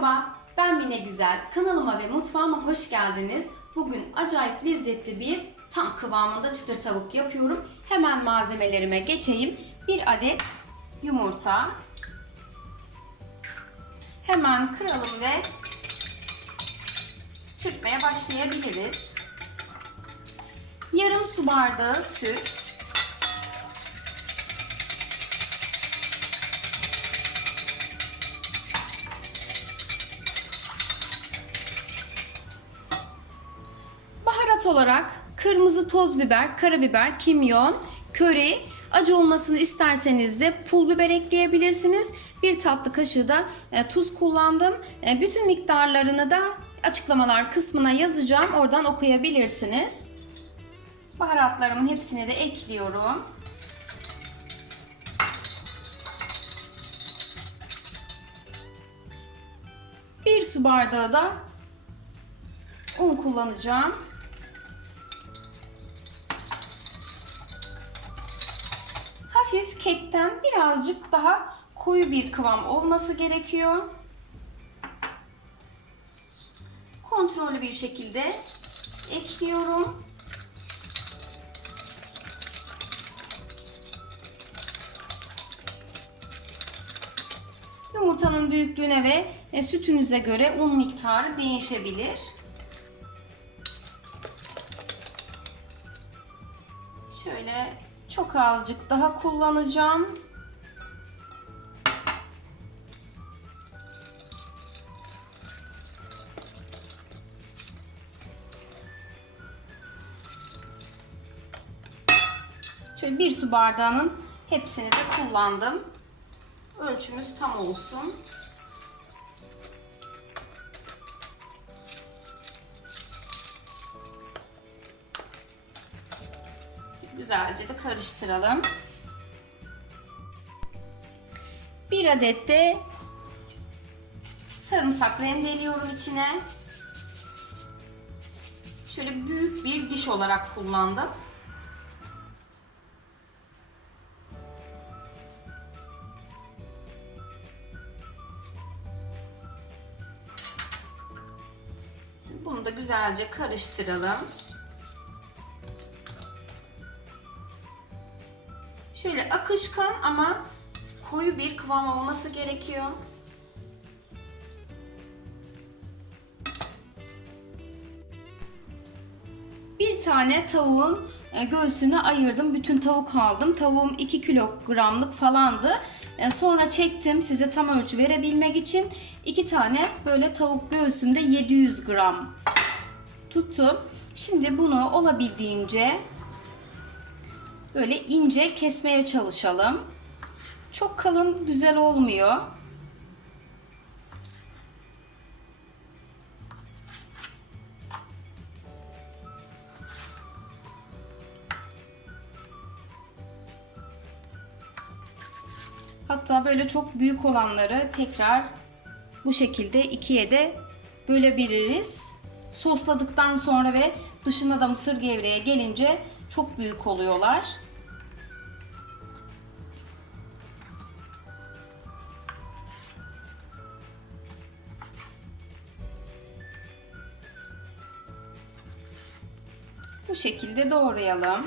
Merhaba, ben Mine Güzel. Kanalıma ve mutfağıma hoş geldiniz. Bugün acayip lezzetli bir tam kıvamında çıtır tavuk yapıyorum. Hemen malzemelerime geçeyim. Bir adet yumurta. Hemen kıralım ve çırpmaya başlayabiliriz. Yarım su bardağı süt. Olarak kırmızı toz biber, karabiber, kimyon, köri, acı olmasını isterseniz de pul biber ekleyebilirsiniz. Bir tatlı kaşığı da e, tuz kullandım. E, bütün miktarlarını da açıklamalar kısmına yazacağım. Oradan okuyabilirsiniz. Baharatlarımın hepsini de ekliyorum. Bir su bardağı da un kullanacağım. Kekten birazcık daha koyu bir kıvam olması gerekiyor. Kontrollü bir şekilde ekliyorum. Yumurtanın büyüklüğüne ve e, sütünüze göre un miktarı değişebilir. Şöyle çok azıcık daha kullanacağım. Şöyle bir su bardağının hepsini de kullandım. Ölçümüz tam olsun. Güzelce de karıştıralım. Bir adet de sarımsak rendeliyorum içine. Şöyle büyük bir diş olarak kullandım. Bunu da güzelce karıştıralım. Şöyle akışkan ama koyu bir kıvam olması gerekiyor. Bir tane tavuğun e, göğsünü ayırdım. Bütün tavuk aldım. Tavuğum 2 kilogramlık falandı. E, Sonra çektim size tam ölçü verebilmek için. 2 tane böyle tavuk göğsümde 700 gram tuttum. Şimdi bunu olabildiğince böyle ince kesmeye çalışalım. Çok kalın güzel olmuyor. Hatta böyle çok büyük olanları tekrar bu şekilde ikiye de bölebiliriz. Sosladıktan sonra ve dışına da mısır gevreğe gelince çok büyük oluyorlar. Bu şekilde doğrayalım.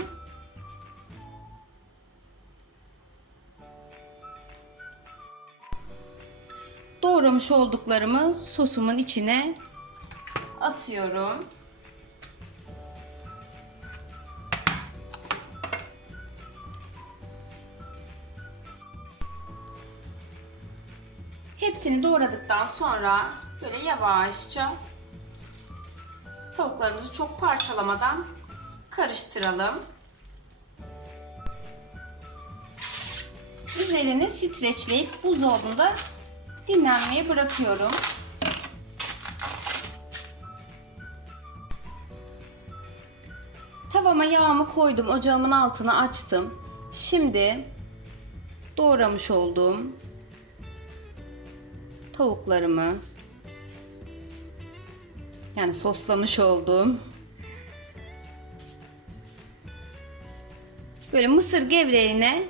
Doğramış olduklarımı sosumun içine atıyorum. Hepsini doğradıktan sonra böyle yavaşça tavuklarımızı çok parçalamadan karıştıralım. Üzerini streçleyip buzdolabında dinlenmeye bırakıyorum. Tavama yağımı koydum. Ocağımın altını açtım. Şimdi doğramış olduğum tavuklarımı yani soslamış olduğum böyle mısır gevreğine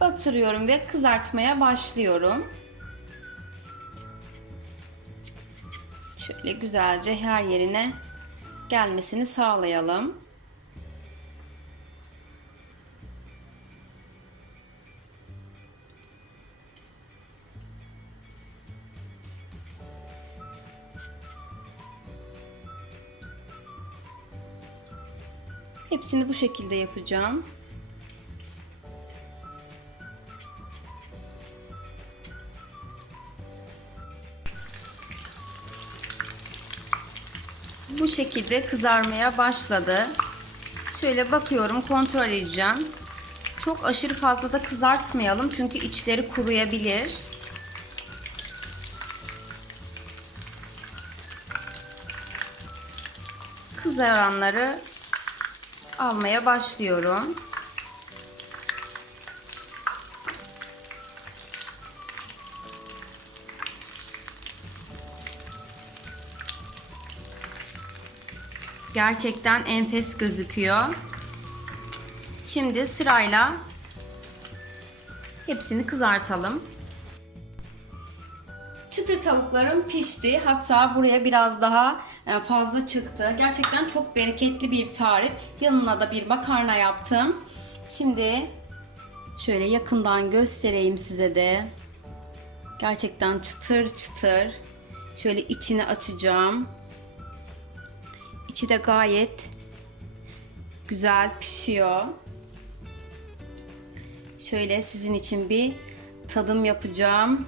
batırıyorum ve kızartmaya başlıyorum. Şöyle güzelce her yerine gelmesini sağlayalım. Hepsini bu şekilde yapacağım. Bu şekilde kızarmaya başladı. Şöyle bakıyorum, kontrol edeceğim. Çok aşırı fazla da kızartmayalım çünkü içleri kuruyabilir. Kızaranları almaya başlıyorum. Gerçekten enfes gözüküyor. Şimdi sırayla hepsini kızartalım. Çıtır tavuklarım pişti. Hatta buraya biraz daha e, fazla çıktı. Gerçekten çok bereketli bir tarif. Yanına da bir makarna yaptım. Şimdi şöyle yakından göstereyim size de. Gerçekten çıtır çıtır. Şöyle içini açacağım. İçi de gayet güzel pişiyor. Şöyle sizin için bir tadım yapacağım.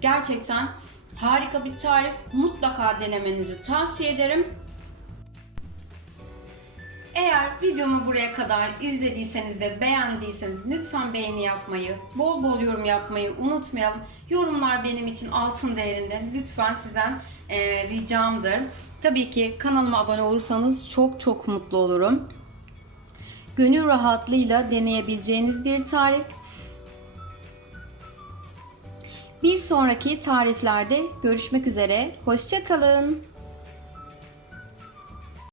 Gerçekten harika bir tarif. Mutlaka denemenizi tavsiye ederim. Eğer videomu buraya kadar izlediyseniz ve beğendiyseniz lütfen beğeni yapmayı, bol bol yorum yapmayı unutmayalım. Yorumlar benim için altın değerinde. Lütfen sizden e, ricamdır. Tabii ki kanalıma abone olursanız çok çok mutlu olurum. Gönül rahatlığıyla deneyebileceğiniz bir tarif. Bir sonraki tariflerde görüşmek üzere. Hoşçakalın.